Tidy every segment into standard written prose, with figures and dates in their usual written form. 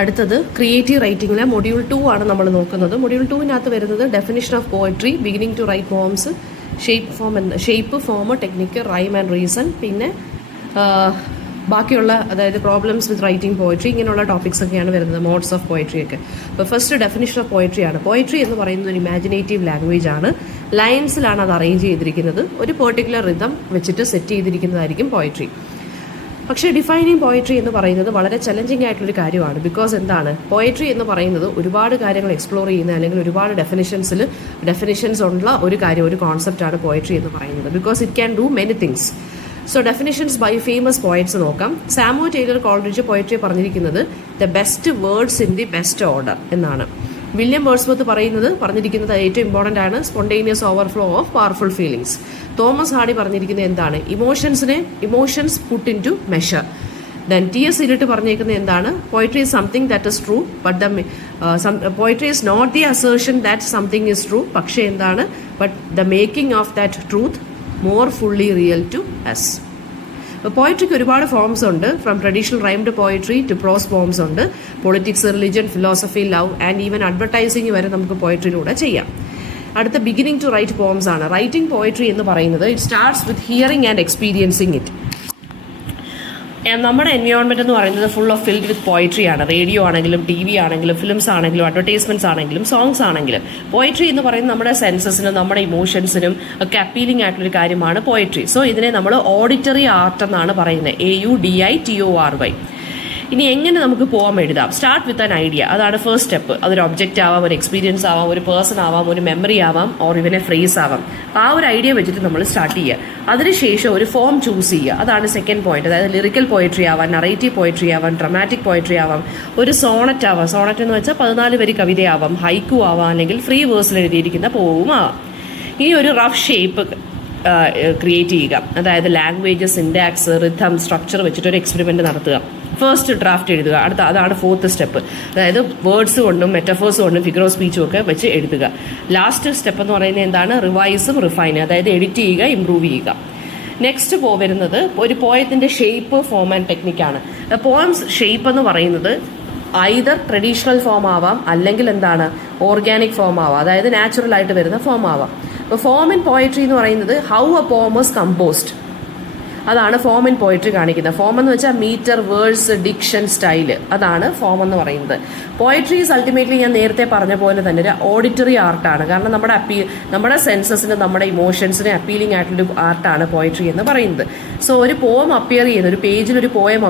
അടുത്തത് creative റൈറ്റിംഗിലെ module 2 ആണ് നമ്മൾ നോക്കുന്നത്. മൊഡ്യൂൾ 2-നകത്ത് വരുന്നത് definition of poetry, beginning to write poems, shape form technique, rhyme and reason, പിന്നെ ബാക്കിയുള്ള അതായത് പ്രോബ്ലംസ് വിത്ത് റൈറ്റിംഗ് പോയട്രി, ഇങ്ങനെയുള്ള ടോപ്പിക്സ് ഒക്കെയാണ് വരുന്നത്. മോഡ്സ് ഓഫ് പോയട്രി ഒക്കെ. അപ്പോൾ ഫസ്റ്റ് ഡെഫിനിഷൻ ഓഫ് പോയട്രി ആണ്. പോയട്രി എന്ന് പറയുന്നത് ഒരു ഇമാജിനേറ്റീവ് ലാംഗ്വേജ് ആണ്. ലൈൻസിലാണ് അത് അറേഞ്ച് ചെയ്തിരിക്കുന്നത്. ഒരു പെർട്ടിക്കുലർ റിതം വെച്ചിട്ട് സെറ്റ് ചെയ്തിരിക്കുന്നതായിരിക്കും പോയട്രി. പക്ഷേ ഡിഫൈനിങ് പോയട്രി എന്ന് പറയുന്നത് വളരെ ചലഞ്ചിങ് ആയിട്ടുള്ളൊരു കാര്യമാണ്. ബിക്കോസ് എന്താണ്, പോയട്രി എന്ന് പറയുന്നത് ഒരുപാട് കാര്യങ്ങൾ എക്സ്പ്ലോർ ചെയ്യുന്ന അല്ലെങ്കിൽ ഒരുപാട് ഡെഫിനിഷൻസ് ഉള്ള ഒരു കാര്യം, ഒരു കോൺസെപ്റ്റാണ് പോയട്രി എന്ന് പറയുന്നത്. Because it can do many things. So definitions by famous poets നോക്കാം. സാമുവൽ ടൈലർ കോൾറിഡ്ജ് പോയട്രി പറഞ്ഞിരിക്കുന്നത് the best words in the best order എന്നാണ്. വില്യം വേർഡ്സ്വർത്ത് പറഞ്ഞിരിക്കുന്നത് ഏറ്റവും ഇമ്പോർട്ടൻ്റ് ആണ്, spontaneous overflow of powerful feelings. Thomas Hardy പറഞ്ഞിരിക്കുന്നത് എന്താണ്, emotions put into measure. Then T S. Eliot പറഞ്ഞിരിക്കുന്നത് എന്താണ്, poetry is something that is true but poetry is not the assertion that something is true, പക്ഷേ എന്താണ്, but the making of that truth more fully real to us. പോയട്രിക്ക് ഒരുപാട് forms ഉണ്ട്. From traditional rhymed poetry to prose forms ഉണ്ട്. Politics, religion, philosophy, love and even advertising വരെ നമുക്ക് പോയട്രിയിലൂടെ ചെയ്യാം. അടുത്ത ബിഗിനിങ് ടു റൈറ്റ് പോംസ് ആണ്. റൈറ്റിംഗ് പോയട്രി എന്ന് പറയുന്നത് it starts with hearing and experiencing it. നമ്മുടെ എൻവയോൺമെന്റ് എന്ന് പറയുന്നത് full of filled with poetry ആണ്. റേഡിയോ ആണെങ്കിലും TV ആണെങ്കിലും ഫിലിംസ് ആണെങ്കിലും അഡ്വർടൈസ്മെന്റ്സ് ആണെങ്കിലും സോങ്സ് ആണെങ്കിലും പോയട്രി എന്ന് പറയുന്നത് നമ്മുടെ സെൻസസിനും നമ്മുടെ ഇമോഷൻസിനും ഒക്കെ അപ്പീലിംഗ് ആയിട്ടുള്ളൊരു കാര്യമാണ് പോയട്രി. സോ ഇതിനെ നമ്മൾ ഓഡിറ്ററി ആർട്ട് എന്നാണ് പറയുന്നത്. AUDITORY. ഇനി എങ്ങനെ നമുക്ക് പോം എഴുതാം? സ്റ്റാർട്ട് വിത്ത് ആൻ ഐഡിയ, അതാണ് ഫസ്റ്റ് സ്റ്റെപ്പ്. അതൊരു ഒബ്ജക്റ്റ് ആവാം, ഒരു എക്സ്പീരിയൻസ് ആവാം, ഒരു പേഴ്സൺ ആവാം, ഒരു മെമ്മറി ആവാം, ഓർ ഇവൻ എ ഫ്രേസ് ആവാം. ആ ഒരു ഐഡിയ വെച്ചിട്ട് നമ്മൾ സ്റ്റാർട്ട് ചെയ്യുക. അതിനുശേഷം ഒരു ഫോം ചൂസ് ചെയ്യുക, അതാണ് സെക്കൻഡ് പോയിന്റ്. അതായത് ലിറിക്കൽ പോയട്രി ആവാം, നറേറ്റീവ് പോയട്രി ആവാം, ഡ്രമാറ്റിക് പോയട്രി ആവാം, ഒരു സോണറ്റ് ആവാം. സോണറ്റ് എന്ന് വെച്ചാൽ 14 വരി കവിതയാവാം, ഹൈക്കു ആവാം, അല്ലെങ്കിൽ ഫ്രീ വേഴ്സിൽ എഴുതിയിരിക്കുന്ന പോവും ആവാം. ഇനി ഒരു റഫ് ഷേപ്പ് ക്രിയേറ്റ് ചെയ്യുക, അതായത് ലാംഗ്വേജ്, സിൻടാക്സ്, റിഥം, സ്ട്രക്ചർ വെച്ചിട്ട് ഒരു എക്സ്പെരിമെന്റ് നടത്തുക. ഫസ്റ്റ് ഡ്രാഫ്റ്റ് എഴുതുക. അതാണ് ഫോർത്ത് സ്റ്റെപ്പ്. അതായത് വേർഡ്സ് കൊണ്ടും മെറ്റഫേഴ്സ് കൊണ്ടും ഫിഗർ ഓഫ് സ്പീച്ചും ഒക്കെ വെച്ച് എഴുതുക. ലാസ്റ്റ് സ്റ്റെപ്പ് എന്ന് പറയുന്നത് എന്താണ്, റിവൈസും റിഫൈനും, അതായത് എഡിറ്റ് ചെയ്യുക, ഇംപ്രൂവ് ചെയ്യുക. നെക്സ്റ്റ് വരുന്നത് ഒരു പോയത്തിന്റെ ഷേപ്പ്, ഫോം ആൻഡ് ടെക്നിക്കാണ്. പോയംസ് ഷേപ്പ് എന്ന് പറയുന്നത് ഐദർ ട്രഡീഷണൽ ഫോം ആവാം, അല്ലെങ്കിൽ എന്താണ്, ഓർഗാനിക് ഫോം ആവാം, അതായത് നാച്ചുറൽ ആയിട്ട് വരുന്ന ഫോം ആവാം. അപ്പോൾ ഫോം ഇൻ പോയട്രി എന്ന് പറയുന്നത് ഹൗ എ പോം ഈസ് കമ്പോസ്ഡ്, അതാണ് ഫോം ഇൻ പോയട്രി കാണിക്കുന്നത്. ഫോം എന്ന് വെച്ചാൽ മീറ്റർ, വേർഡ്സ്, ഡിക്ഷൻ, സ്റ്റൈല്, അതാണ് ഫോം എന്ന് പറയുന്നത്. പോയട്രി ഈസ് അൾട്ടിമേറ്റ്ലി ഞാൻ നേരത്തെ പറഞ്ഞ പോലെ തന്നെ ഒരു ഓഡിറ്ററി ആർട്ടാണ്. കാരണം നമ്മുടെ സെൻസസിന്, നമ്മുടെ ഇമോഷൻസിന് അപ്പീലിംഗ് ആയിട്ടുള്ള ആർട്ടാണ് പോയട്രി എന്ന് പറയുന്നത്. സോ ഒരു പോം അപ്പിയർ ചെയ്യുന്നത്, ഒരു പേജിൽ ഒരു പോയം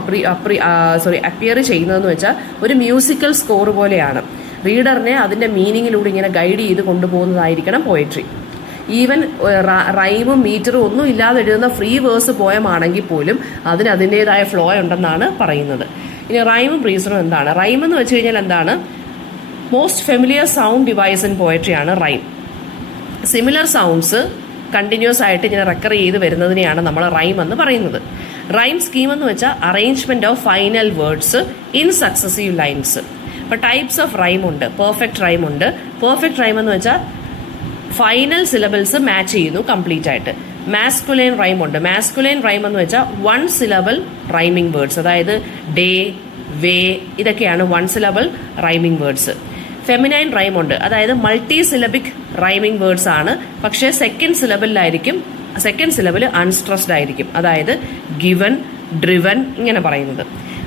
അപ്പിയർ ചെയ്യുന്നതെന്ന് വെച്ചാൽ ഒരു മ്യൂസിക്കൽ സ്കോർ പോലെയാണ്. റീഡറിനെ അതിന്റെ മീനിങ്ങിലൂടെ ഇങ്ങനെ ഗൈഡ് ചെയ്ത് കൊണ്ടുപോകുന്നതായിരിക്കണം പോയട്രി. ഈവൻ റൈമും മീറ്ററും ഒന്നും ഇല്ലാതെ എഴുതുന്ന ഫ്രീ വേഴ്സ് പോയമാണെങ്കിൽ പോലും അതിന് അതിൻ്റെതായ ഫ്ലോ ഉണ്ടെന്നാണ് പറയുന്നത്. ഇനി റൈമും റീസണും എന്താണ്? റൈം എന്ന് വെച്ച് കഴിഞ്ഞാൽ എന്താണ്, most familiar sound device in poetry ആണ് റൈം. സിമിലർ സൗണ്ട്സ് കണ്ടിന്യൂസ് ആയിട്ട് ഇങ്ങനെ റെക്കർ ചെയ്ത് വരുന്നതിനെയാണ് നമ്മൾ റൈം എന്ന് പറയുന്നത്. റൈം സ്കീം എന്ന് വെച്ചാൽ arrangement of final words in successive lines. അപ്പോൾ ടൈപ്സ് ഓഫ് റൈം ഉണ്ട്. പെർഫെക്റ്റ് റൈം ഉണ്ട്. പെർഫെക്റ്റ് റൈം എന്ന് വെച്ചാൽ ഫൈനൽ സിലബിൾസ് മാച്ച് ചെയ്യുന്നു കംപ്ലീറ്റ് ആയിട്ട്. മാസ്കുലൈൻ റൈം ഉണ്ട്. മാസ്കുലൈൻ റൈം എന്ന് വെച്ചാൽ 1 സിലബിൾ റൈമിംഗ് വേർഡ്സ്, അതായത് ഡേ, വേ, ഇതൊക്കെയാണ് 1 syllable rhyming words. Feminine rhyme ഉണ്ട്, അതായത് മൾട്ടി സിലബിക് റൈമിംഗ് വേർഡ്സ് ആണ്. പക്ഷേ സെക്കൻഡ് സിലബിൾ അൺസ്ട്രെസ്ഡ് ആയിരിക്കും, അതായത് ഗിവൻ, ഡ്രിവൻ, ഇങ്ങനെ പറയുന്നത്.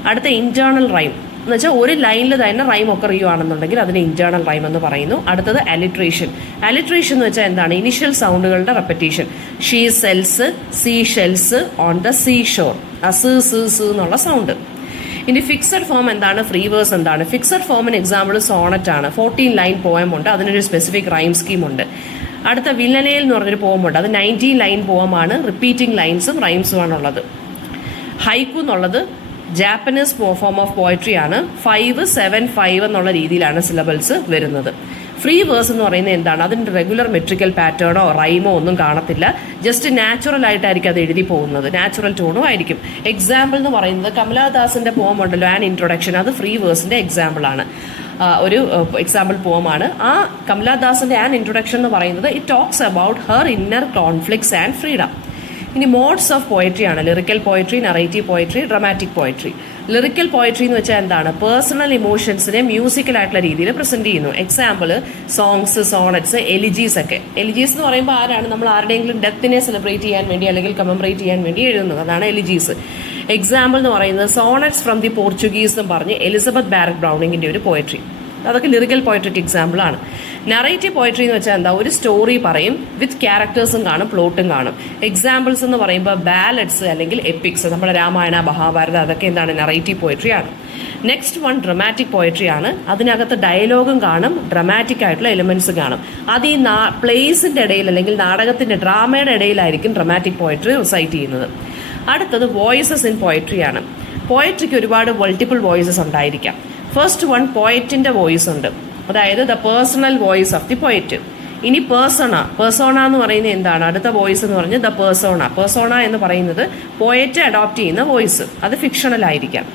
അടുത്ത ഇന്റേണൽ റൈം എന്ന് വെച്ചാൽ ഒരു ലൈനിൽ തന്നെ റൈം ഒക്കെ ചെയ്യുകയാണെന്നുണ്ടെങ്കിൽ അതിന് ഇന്റേണൽ റൈം എന്ന് പറയുന്നു. അടുത്തത് അലിട്രേഷൻ. അലിട്രേഷൻ എന്ന് വെച്ചാൽ എന്താണ്, ഇനിഷ്യൽ സൗണ്ടുകളുടെ repetition. She sells, sea shells on the sea shore, എന്നുള്ള സൗണ്ട്. ഇനി ഫിക്സഡ് ഫോം എന്താണ്, ഫ്രീ വേഴ്സ് എന്താണ്? ഫിക്സഡ് ഫോമിന് എക്സാമ്പിൾ സോണറ്റ് ആണ്. 14 ലൈൻ പോയം ഉണ്ട്, അതിനൊരു സ്പെസിഫിക് റൈം സ്കീം ഉണ്ട്. അടുത്ത വില്ലനേൽ എന്ന് പറഞ്ഞൊരു പോം ഉണ്ട്, അത് 19 ലൈൻ പോമാണ്. റിപ്പീറ്റിംഗ് ലൈൻസും റൈംസും ആണുള്ളത്. ഹൈക്കു എന്നുള്ളത് ജാപ്പനീസ് ഫോം ഓഫ് പോയട്രി ആണ്. 5, 7, 5 എന്നുള്ള രീതിയിലാണ് സിലബിൾസ് വരുന്നത്. ഫ്രീ വേഴ്സ് എന്ന് പറയുന്നത് എന്താണ്, അതിൻ്റെ റെഗുലർ മെട്രിക്കൽ പാറ്റേണോ റൈമോ ഒന്നും കാണത്തില്ല. ജസ്റ്റ് നാച്ചുറൽ ആയിട്ടായിരിക്കും അത് എഴുതി പോകുന്നത്, നാച്ചുറൽ ടോണും ആയിരിക്കും. എക്സാമ്പിൾ എന്ന് പറയുന്നത് കമലാദാസിന്റെ പോം ഉണ്ടല്ലോ, ആൻ ഇൻട്രൊഡക്ഷൻ, അത് ഫ്രീ വേഴ്സിന്റെ എക്സാമ്പിൾ ആണ്. ഒരു എക്സാമ്പിൾ പോമാണ്. ആ കമലാദാസിന്റെ ആൻ ഇൻട്രൊഡക്ഷൻ എന്ന് പറയുന്നത് it talks about her inner conflicts and freedom. ഇനി മോഡ്സ് ഓഫ് പോയട്രി ആണ്. Lyrical poetry, narrative poetry, dramatic poetry. Lyrical poetry എന്ന് വെച്ചാൽ എന്താണ്? പേഴ്സണൽ ഇമോഷൻസിനെ മ്യൂസിക്കൽ ആയിട്ടുള്ള രീതിയിൽ പ്രസന്റ് ചെയ്യുന്നു. എക്സാമ്പിൾ സോങ്സ്, സോണറ്റ്സ്, എലിജീസ് ഒക്കെ. എലിജീസ് എന്ന് പറയുമ്പോൾ ആരാണ്? നമ്മൾ ആരുടെയെങ്കിലും ഡെത്തിനെ സെലിബ്രേറ്റ് ചെയ്യാൻ വേണ്ടി അല്ലെങ്കിൽ കമംബറേറ്റ് ചെയ്യാൻ വേണ്ടി എഴുതുന്നത്, അതാണ് എലിജീസ്. എക്സാമ്പിൾ എന്ന് പറയുന്നത് സോണറ്റ്സ് ഫ്രം ദി പോർച്ചുഗീസ് എന്ന് പറഞ്ഞ് എലിസബത്ത് ബാരറ്റ് ബ്രൗണിങ്ങിന്റെ ഒരു പോയട്രി. അതൊക്കെ ലിറിക്കൽ പോയട്രിക്ക് എക്സാമ്പിൾ ആണ്. നറേറ്റീവ് പോയട്രി എന്ന് വെച്ചാൽ എന്താ? ഒരു സ്റ്റോറി പറയും, വിത്ത് ക്യാരക്ടേഴ്സും കാണും, പ്ലോട്ടും കാണും. എക്സാമ്പിൾസ് എന്ന് പറയുമ്പോൾ ബാലഡ്സ് അല്ലെങ്കിൽ എപ്പിക്സ്, നമ്മുടെ രാമായണ, മഹാഭാരത, അതൊക്കെ എന്താണ്? നറേറ്റീവ് പോയട്രി ആണ്. നെക്സ്റ്റ് വൺ ഡ്രമാറ്റിക് പോയട്രി ആണ്. അതിനകത്ത് ഡയലോഗും കാണും, ഡ്രമാറ്റിക് ആയിട്ടുള്ള എലിമെന്റ്സ് കാണും. അത് ഈ പ്ലേസിന്റെ ഇടയിൽ അല്ലെങ്കിൽ നാടകത്തിന്റെ ഡ്രാമയുടെ ഇടയിലായിരിക്കും ഡ്രമാറ്റിക് പോയട്രി റിസൈറ്റ് ചെയ്യുന്നത്. അടുത്തത് വോയിസസ് ഇൻ പോയട്രി ആണ്. പോയട്രിക്ക് ഒരുപാട് മൾട്ടിപ്പിൾ വോയിസസ് ഉണ്ടായിരിക്കാം. ഫസ്റ്റ് വൺ, പോയറ്റിന്റെ വോയിസ് ഉണ്ട്, അതായത് the personal voice of the poet. ഇനി പേഴ്സോണ എന്ന് പറയുന്നത് എന്താണ്? അടുത്ത വോയിസ് എന്ന് പറഞ്ഞ് ദ പേഴ്സോണ എന്ന് പറയുന്നത് പോയറ്റ് അഡോപ്റ്റ് ചെയ്യുന്ന വോയിസ്, അത് ഫിക്ഷണൽ ആയിരിക്കാം.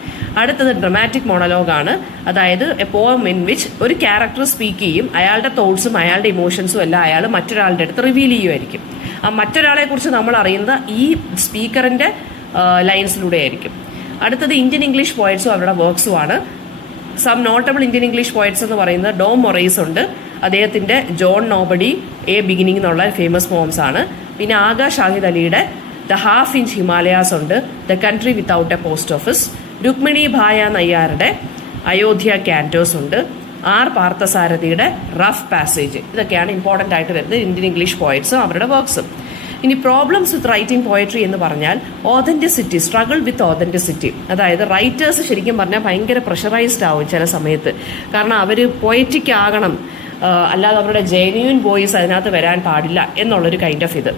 അടുത്തത് ഡ്രമാറ്റിക് മോണലോഗ് ആണ്, അതായത് എ പോം ഇൻ വിച്ച് ഒരു ക്യാരക്ടർ സ്പീക്ക് ചെയ്യും, അയാളുടെ തോട്ട്സും അയാളുടെ ഇമോഷൻസും എല്ലാം അയാൾ മറ്റൊരാളുടെ അടുത്ത് റിവീൽ ചെയ്യുമായിരിക്കും. ആ മറ്റൊരാളെ കുറിച്ച് നമ്മൾ അറിയുന്നത് ഈ സ്പീക്കറിന്റെ ലൈൻസിലൂടെ ആയിരിക്കും. അടുത്തത് ഇന്ത്യൻ ഇംഗ്ലീഷ് പോയറ്റ്സും അവരുടെ വർക്ക്സും ആണ്. Some notable Indian English poets എന്ന് പറയുന്നത് ഡോം മൊറൈസ് ഉണ്ട്, അദ്ദേഹത്തിന്റെ ജോൺ നോബഡി എ ബിഗിനിങ് എന്നുള്ള ഫേമസ് പോംസ് ആണ്. പിന്നെ ആഗ ഷാഹിദ് അലിയുടെ ദ ഹാഫ് ഇഞ്ച് ഹിമാലയാസ് ഉണ്ട്, the country without a post office. Rukmini Bhaya നയ്യാറുടെ അയോധ്യ ക്യാൻറ്റോസ് ഉണ്ട്. ആർ പാർത്ഥസാരഥിയുടെ റഫ് പാസേജ്. ഇതൊക്കെയാണ് ഇമ്പോർട്ടൻ്റ് ആയിട്ട് വരുന്നത് ഇന്ത്യൻ ഇംഗ്ലീഷ് പോയറ്റ്സും അവരുടെ വർക്ക്സും. ഇനി പ്രോബ്ലംസ് വിത്ത് റൈറ്റിംഗ് പോയട്രി എന്ന് പറഞ്ഞാൽ ഓതന്റിസിറ്റി, സ്ട്രഗിൾ വിത്ത് ഓതന്റിസിറ്റി. അതായത് റൈറ്റേഴ്സ് ശരിക്കും പറഞ്ഞാൽ ഭയങ്കര പ്രഷറൈസ്ഡ് ആവും ചില സമയത്ത്. കാരണം അവർ പോയറ്റിക് ആകണം, അല്ലാതെ അവരുടെ ജെന്യൂൻ വോയിസ് അതിനകത്ത് വരാൻ പാടില്ല എന്നുള്ളൊരു കൈൻഡ് ഓഫ് ഇത്.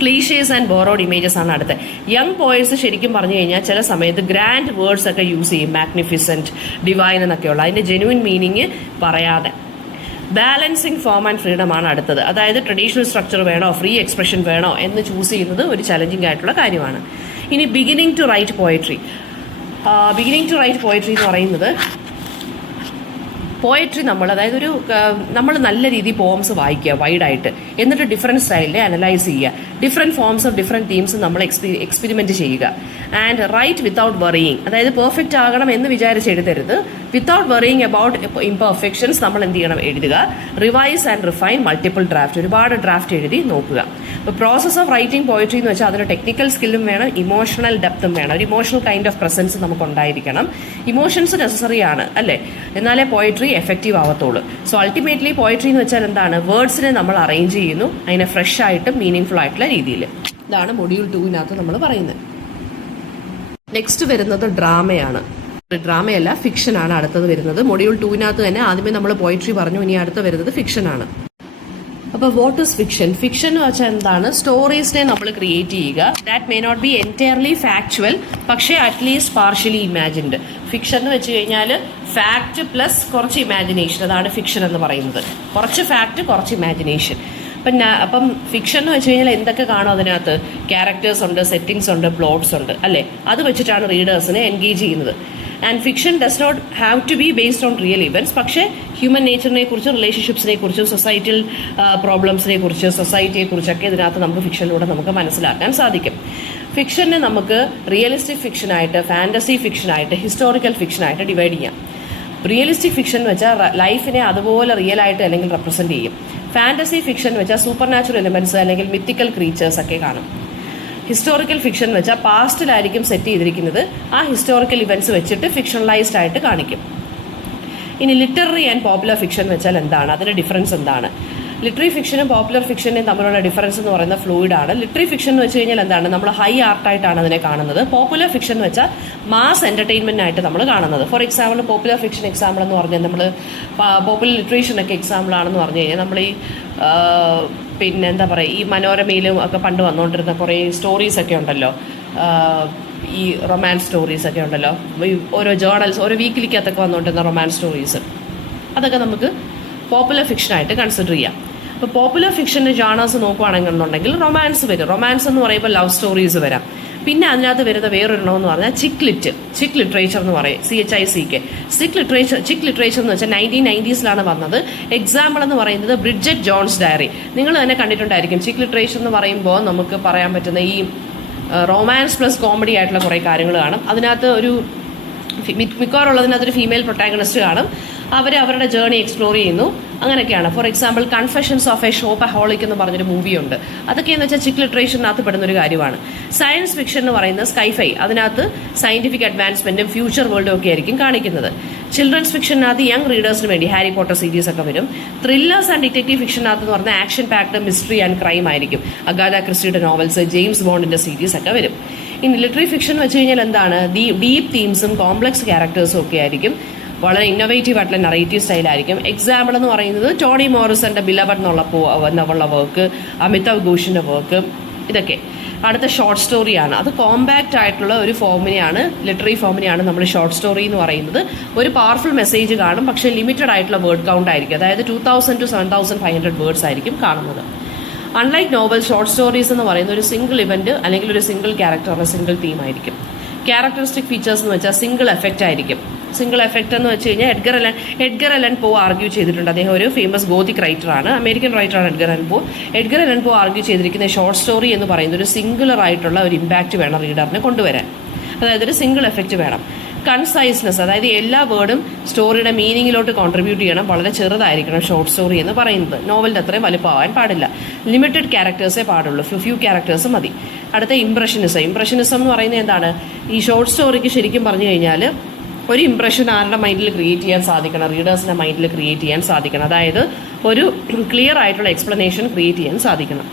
ക്ലീഷേസ് ആൻഡ് ബോറോഡ് ഇമേജസ് ആണ് അടുത്ത്. യങ് പോയറ്റ്സ് ശരിക്കും പറഞ്ഞു കഴിഞ്ഞാൽ ചില സമയത്ത് ഗ്രാൻഡ് വേർഡ്സ് ഒക്കെ യൂസ് ചെയ്യും, മാഗ്നിഫിസൻറ്റ്, ഡിവൈൻ എന്നൊക്കെയുള്ള, അതിൻ്റെ ജെന്യൂൻ മീനിങ് പറയാതെ. ബാലൻസിങ് ഫോം ആൻഡ് ഫ്രീഡം ആണ് അടുത്തത്. അതായത് ട്രഡീഷണൽ സ്ട്രക്ചർ വേണോ, ഫ്രീ എക്സ്പ്രഷൻ വേണോ എന്ന് ചൂസ് ചെയ്യുന്നത് ഒരു ചലഞ്ചിങ് ആയിട്ടുള്ള കാര്യമാണ്. ഇനി beginning to write poetry. Beginning to write poetry എന്ന് പറയുന്നത് പോയട്രി അതായത് നമ്മൾ നല്ല രീതിയിൽ പോംസ് വായിക്കുക വൈഡായിട്ട്, എന്നിട്ട് ഡിഫറെൻറ്റ് സ്റ്റൈലിനെ അനലൈസ് ചെയ്യുക, different forms of different themes നമ്മൾ എക്സ്പെരിമെൻറ്റ് ചെയ്യുക. ആൻഡ് റൈറ്റ് വിത്തൗട്ട് വറിയിങ്, അതായത് പെർഫെക്റ്റ് ആകണം എന്ന് വിചാരിച്ച് എഴുതരുത്. വിത്തൗട്ട് വറിയിങ് അബൌട്ട് ഇംപെർഫെക്ഷൻസ് നമ്മൾ എന്ത് ചെയ്യണം? എഴുതുക. Revise and refine multiple draft, ഒരുപാട് ഡ്രാഫ്റ്റ് എഴുതി നോക്കുക. അപ്പോൾ പ്രോസസ് ഓഫ് റൈറ്റിംഗ് പോയട്രി എന്ന് വെച്ചാൽ അതിന് ടെക്നിക്കൽ സ്കില്ലും വേണം, ഇമോഷണൽ ഡെപ്തും വേണം, ഒരു ഇമോഷണൽ കൈൻഡ് ഓഫ് പ്രസൻസ് നമുക്ക് ഉണ്ടായിരിക്കണം. ഇമോഷൻസ് നെസസറി ആണ് അല്ലേ, എന്നാലേ പോയട്രി എഫക്റ്റീവ് ആവത്തുള്ളൂ. സോ അൾട്ടിമേറ്റ്ലി പോയട്രി എന്ന് വെച്ചാൽ എന്താണ്? വേർഡ്സിനെ നമ്മൾ അറേഞ്ച് ചെയ്യുന്നു, അതിനെ ഫ്രഷ് ആയിട്ടും മീനിങ് ഫുൾ ആയിട്ടുള്ള രീതിയിൽ. ഇതാണ് മൊഡ്യൂൾ 2 നമ്മൾ പറയുന്നത്. നെക്സ്റ്റ് വരുന്നത് ഡ്രാമയാണ്. ഡ്രാമയല്ല, ഫിക്ഷനാണ് അടുത്തത് വരുന്നത്. മൊഡ്യൂൾ 2 തന്നെ ആദ്യമേ നമ്മൾ പോയട്രി പറഞ്ഞു, ഇനി അടുത്ത് വരുന്നത് ഫിക്ഷനാണ്. അപ്പോൾ വാട്ട് ഈസ് ഫിക്ഷൻ? ഫിക്ഷൻ എന്ന് വെച്ചാൽ എന്താണ്? സ്റ്റോറീസിനെ നമ്മൾ ക്രിയേറ്റ് ചെയ്യുക. That may not be entirely factual, പക്ഷേ അറ്റ്ലീസ്റ്റ് പാർഷ്യലി ഇമാജിൻഡ്. ഫിക്ഷൻ എന്ന് വെച്ച് കഴിഞ്ഞാൽ ഫാക്റ്റ് പ്ലസ് കുറച്ച് ഇമാജിനേഷൻ, അതാണ് ഫിക്ഷൻ എന്ന് പറയുന്നത്. കുറച്ച് ഫാക്റ്റ്, കുറച്ച് ഇമാജിനേഷൻ. അപ്പം ഫിക്ഷൻ എന്ന് വെച്ച് കഴിഞ്ഞാൽ എന്തൊക്കെ കാണും അതിനകത്ത്? ക്യാരക്ടേഴ്സ് ഉണ്ട്, സെറ്റിങ്സ് ഉണ്ട്, പ്ലോട്ട്സ് ഉണ്ട് അല്ലേ? അത് വെച്ചിട്ടാണ് റീഡേഴ്സിനെ എൻഗേജ് ചെയ്യുന്നത്. And fiction does not have to be based on real events, പക്ഷേ ഹ്യൂമൻ നേച്ചറിനെ കുറിച്ചും റിലേഷൻഷിപ്സിനെ കുറിച്ചും സൊസൈറ്റൽ പ്രോബ്ലംസിനെ കുറിച്ച്, സൊസൈറ്റിയെ കുറിച്ചൊക്കെ ഇതിനകത്ത് നമുക്ക് ഫിക്ഷനിലൂടെ നമുക്ക് മനസ്സിലാക്കാൻ സാധിക്കും. ഫിക്ഷനെ നമുക്ക് റിയലിസ്റ്റിക് ഫിക്ഷനായിട്ട്, ഫാൻറ്റസി ഫിക്ഷനായിട്ട്, ഹിസ്റ്റോറിക്കൽ ഫിക്ഷനായിട്ട് ഡിവൈഡ് ചെയ്യാം. റിയലിസ്റ്റിക് ഫിക്ഷൻ എന്ന് വെച്ചാൽ ലൈഫിനെ അതുപോലെ റിയൽ ആയിട്ട് അല്ലെങ്കിൽ റെപ്രസെൻറ്റ് ചെയ്യും. ഫാൻറ്റസി ഫിക്ഷൻ എന്ന് വെച്ചാൽ സൂപ്പർ നാച്ചുറൽ എലിമെൻറ്റ്സ് അല്ലെങ്കിൽ മിത്തിക്കൽ ക്രീച്ചേഴ്സ് ഒക്കെ കാണും. ഹിസ്റ്റോറിക്കൽ ഫിക്ഷൻ എന്ന് വെച്ചാൽ പാസ്റ്റിലായിരിക്കും സെറ്റ് ചെയ്തിരിക്കുന്നത്, ആ ഹിസ്റ്റോറിക്കൽ ഇവൻറ്റ്സ് വെച്ചിട്ട് ഫിക്ഷണലൈസ്ഡ് ആയിട്ട് കാണിക്കും. ഇനി ലിറ്റററി ആൻഡ് പോപ്പുലർ ഫിക്ഷൻ എന്ന് വെച്ചാൽ എന്താണ്? അതിൻ്റെ ഡിഫറൻസ് എന്താണ്? ലിറ്റററി ഫിക്ഷനും പോപ്പുലർ ഫിക്ഷനും തമ്മിലുള്ള ഡിഫറൻസ് എന്ന് പറയുന്നത് ഫ്ലൂയിഡ് ആണ്. ലിറ്റററി ഫിക്ഷൻ എന്ന് വെച്ച് കഴിഞ്ഞാൽ എന്താണ്? നമ്മൾ ഹൈ ആർട്ടായിട്ടാണ് അതിനെ കാണുന്നത്. പോപ്പുലർ ഫിക്ഷൻ എന്ന് വെച്ചാൽ മാസ് എൻ്റർടൈൻമെൻറ്റായിട്ട് നമ്മൾ കാണുന്നത്. For example popular fiction example എന്ന് പറഞ്ഞാൽ നമ്മൾ പോപ്പുലർ ലിറ്ററേഷനൊക്കെ എക്സാമ്പിളാണെന്ന് പറഞ്ഞു കഴിഞ്ഞാൽ നമ്മൾ ഈ പിന്നെ എന്താ പറയുക, ഈ മനോരമയിലും ഒക്കെ പണ്ട് വന്നുകൊണ്ടിരുന്ന കുറേ സ്റ്റോറീസൊക്കെ ഉണ്ടല്ലോ, ഈ റൊമാൻസ് സ്റ്റോറീസ് ഒക്കെ ഉണ്ടല്ലോ, ഓരോ ജേർണൽസ്, ഓരോ വീക്കിലിക്കകത്തൊക്കെ വന്നുകൊണ്ടിരുന്ന റൊമാൻസ് സ്റ്റോറീസ്, അതൊക്കെ നമുക്ക് പോപ്പുലർ ഫിക്ഷനായിട്ട് കൺസിഡർ ചെയ്യാം. ഇപ്പോൾ പോപ്പുലർ ഫിക്ഷൻ്റെ ജാണേഴ്സ് നോക്കുകയാണെന്നുണ്ടെങ്കിൽ റൊമാൻസ് വരും. റൊമാൻസ് എന്ന് പറയുമ്പോൾ ലവ് സ്റ്റോറീസ് വരാം. പിന്നെ അതിനകത്ത് വരുന്ന വേറൊരെണ്ണമെന്ന് പറഞ്ഞാൽ ചിക്ക് ലിറ്ററേച്ചർ എന്ന് പറയും, CHICK. ചിക്ക് ലിറ്ററേച്ചർ എന്ന് വെച്ചാൽ 1990s വന്നത്. എക്സാമ്പിൾ എന്ന് പറയുന്നത് ബ്രിഡ്ജറ്റ് ജോൺസ് ഡയറി. നിങ്ങൾ തന്നെ കണ്ടിട്ടുണ്ടായിരിക്കും. ചിക്ക് ലിറ്ററേച്ചർ എന്ന് പറയുമ്പോൾ നമുക്ക് പറയാൻ പറ്റുന്ന ഈ റൊമാൻസ് പ്ലസ് കോമഡി ആയിട്ടുള്ള കുറേ കാര്യങ്ങൾ കാണും. അതിനകത്ത് ഒരു മിക്കവാറുള്ളതിനകത്തൊരു ഫീമെയിൽ പ്രൊട്ടാഗണിസ്റ്റ് കാണും. അവർ അവരുടെ ജേർണി എക്സ്പ്ലോർ ചെയ്യുന്നു. അങ്ങനെയൊക്കെയാണ്. For example confessions of a shopaholic എന്ന് പറഞ്ഞൊരു മൂവിയുണ്ട്. അതൊക്കെയെന്ന് വെച്ചാൽ ചിക്ക് ലിറ്ററേച്ചറിനകത്ത് പെടുന്ന ഒരു കാര്യമാണ്. സയൻസ് ഫിക്ഷൻ എന്ന് പറയുന്നത് സ്കൈഫൈ, അതിനകത്ത് സയന്റിഫിക് അഡ്വാൻസ്മെന്റും ഫ്യൂച്ചർ വേൾഡും ഒക്കെ ആയിരിക്കും കാണിക്കുന്നത്. ചിൽഡ്രൻസ് ഫിക്ഷനകത്ത് യങ് റീഡേഴ്സിന് വേണ്ടി ഹാരി പോട്ടർ സീരീസ് ഒക്കെ വരും. ത്രില്ലേഴ്സ് ആൻഡ് ഡിറ്റക്റ്റീവ് ഫിക്ഷനകത്ത് എന്ന് പറഞ്ഞാൽ action packed mystery and crime ആയിരിക്കും. അഗാഥ ക്രിസ്റ്റിയുടെ നോവൽസ്, ജെയിംസ് ബോണ്ടിന്റെ സീരീസ് ഒക്കെ വരും. ഇനി ലിറ്റററി ഫിക്ഷൻ വെച്ച് കഴിഞ്ഞാൽ എന്താണ്, ഡീപ്പ് തീംസും കോംപ്ലക്സ് ക്യാരക്ടേഴ്സും ഒക്കെ ആയിരിക്കും. വളരെ ഇന്നോവേറ്റീവ് ആയിട്ടുള്ള നറേറ്റീവ് സ്റ്റൈലായിരിക്കും. എക്സാമ്പിൾ എന്ന് പറയുന്നത് ടോണി മോറിസന്റെ ബിലവഡ് എന്നുള്ള വർക്ക്, അമിതാവ് ഘോഷിന്റെ വർക്ക്, ഇതൊക്കെ. അടുത്ത ഷോർട്ട് സ്റ്റോറിയാണ്. അത് കോമ്പാക്റ്റ് ആയിട്ടുള്ള ഒരു ഫോമിനെയാണ്, ലിറ്റററി ഫോമിനെയാണ് നമ്മൾ ഷോർട്ട് സ്റ്റോറി എന്ന് പറയുന്നത്. ഒരു പവർഫുൾ മെസ്സേജ് കാണും, പക്ഷേ ലിമിറ്റഡ് ആയിട്ടുള്ള വേർഡ് കൗണ്ട് ആയിരിക്കും. അതായത് 2000 to 7500 വേർഡ്സ് ആയിരിക്കും കാണുന്നത്. അൺലൈക്ക് നോവൽ, ഷോർട്ട് സ്റ്റോറീസ് എന്ന് പറയുന്ന ഒരു സിംഗിൾ ഇവന്റ് അല്ലെങ്കിൽ ഒരു സിംഗിൾ ക്യാരക്ടർ, സിംഗിൾ തീം ആയിരിക്കും. ക്യാരക്ടറിസ്റ്റിക് ഫീച്ചേഴ്സ് എന്ന് വെച്ചാൽ സിംഗിൾ എഫക്റ്റ് ആയിരിക്കും. സിംഗിൾ എഫക്റ്റ് എന്ന് വെച്ച് കഴിഞ്ഞാൽ എഡ്ഗർ അലൻ പോ ആർഗ്യൂ ചെയ്തിട്ടുണ്ട്. അദ്ദേഹം ഒരു ഫേമസ് ഗോതിക് റൈറ്ററാണ്, അമേരിക്കൻ റൈറ്ററാണ് എഡ്ഗർ അലൻ പോ ആർഗ്യൂ ചെയ്തിരിക്കുന്ന ഷോർട്ട് സ്റ്റോറി എന്ന് പറയുന്നത് ഒരു സിംഗുലർ ആയിട്ടുള്ള ഒരു ഇമ്പാക്റ്റ് വേണം റീഡറിനെ കൊണ്ടുവരാൻ. അതായത് ഒരു സിംഗിൾ എഫക്റ്റ് വേണം. കൺസൈസ്നെസ്, അതായത് എല്ലാ വേർഡും സ്റ്റോറിയുടെ മീനിങ്ങിലോട്ട് കോൺട്രിബ്യൂട്ട് ചെയ്യണം. വളരെ ചെറുതായിരിക്കണം ഷോർട്ട് സ്റ്റോറി എന്ന് പറയുന്നത്. നോവലിൻ്റെ അത്രയും വലുപ്പമാവാൻ പാടില്ല. ലിമിറ്റഡ് ക്യാരക്ടേഴ്സേ പാടുള്ളൂ, ഫ്യൂ ക്യാരക്ടേഴ്സ് മതി. അടുത്ത ഇംപ്രഷനിസം എന്ന് പറയുന്നത് എന്താണ്, ഈ ഷോർട്ട് സ്റ്റോറിക്ക് ശരിക്കും പറഞ്ഞു കഴിഞ്ഞാൽ ഒരു ഇംപ്രഷൻ ആരുടെ മൈൻഡിൽ ക്രിയേറ്റ് ചെയ്യാൻ സാധിക്കണം, റീഡേഴ്സിൻ്റെ മൈൻഡിൽ ക്രിയേറ്റ് ചെയ്യാൻ സാധിക്കണം. അതായത് ഒരു ക്ലിയർ ആയിട്ടുള്ള എക്സ്പ്ലനേഷൻ ക്രിയേറ്റ് ചെയ്യാൻ സാധിക്കണം.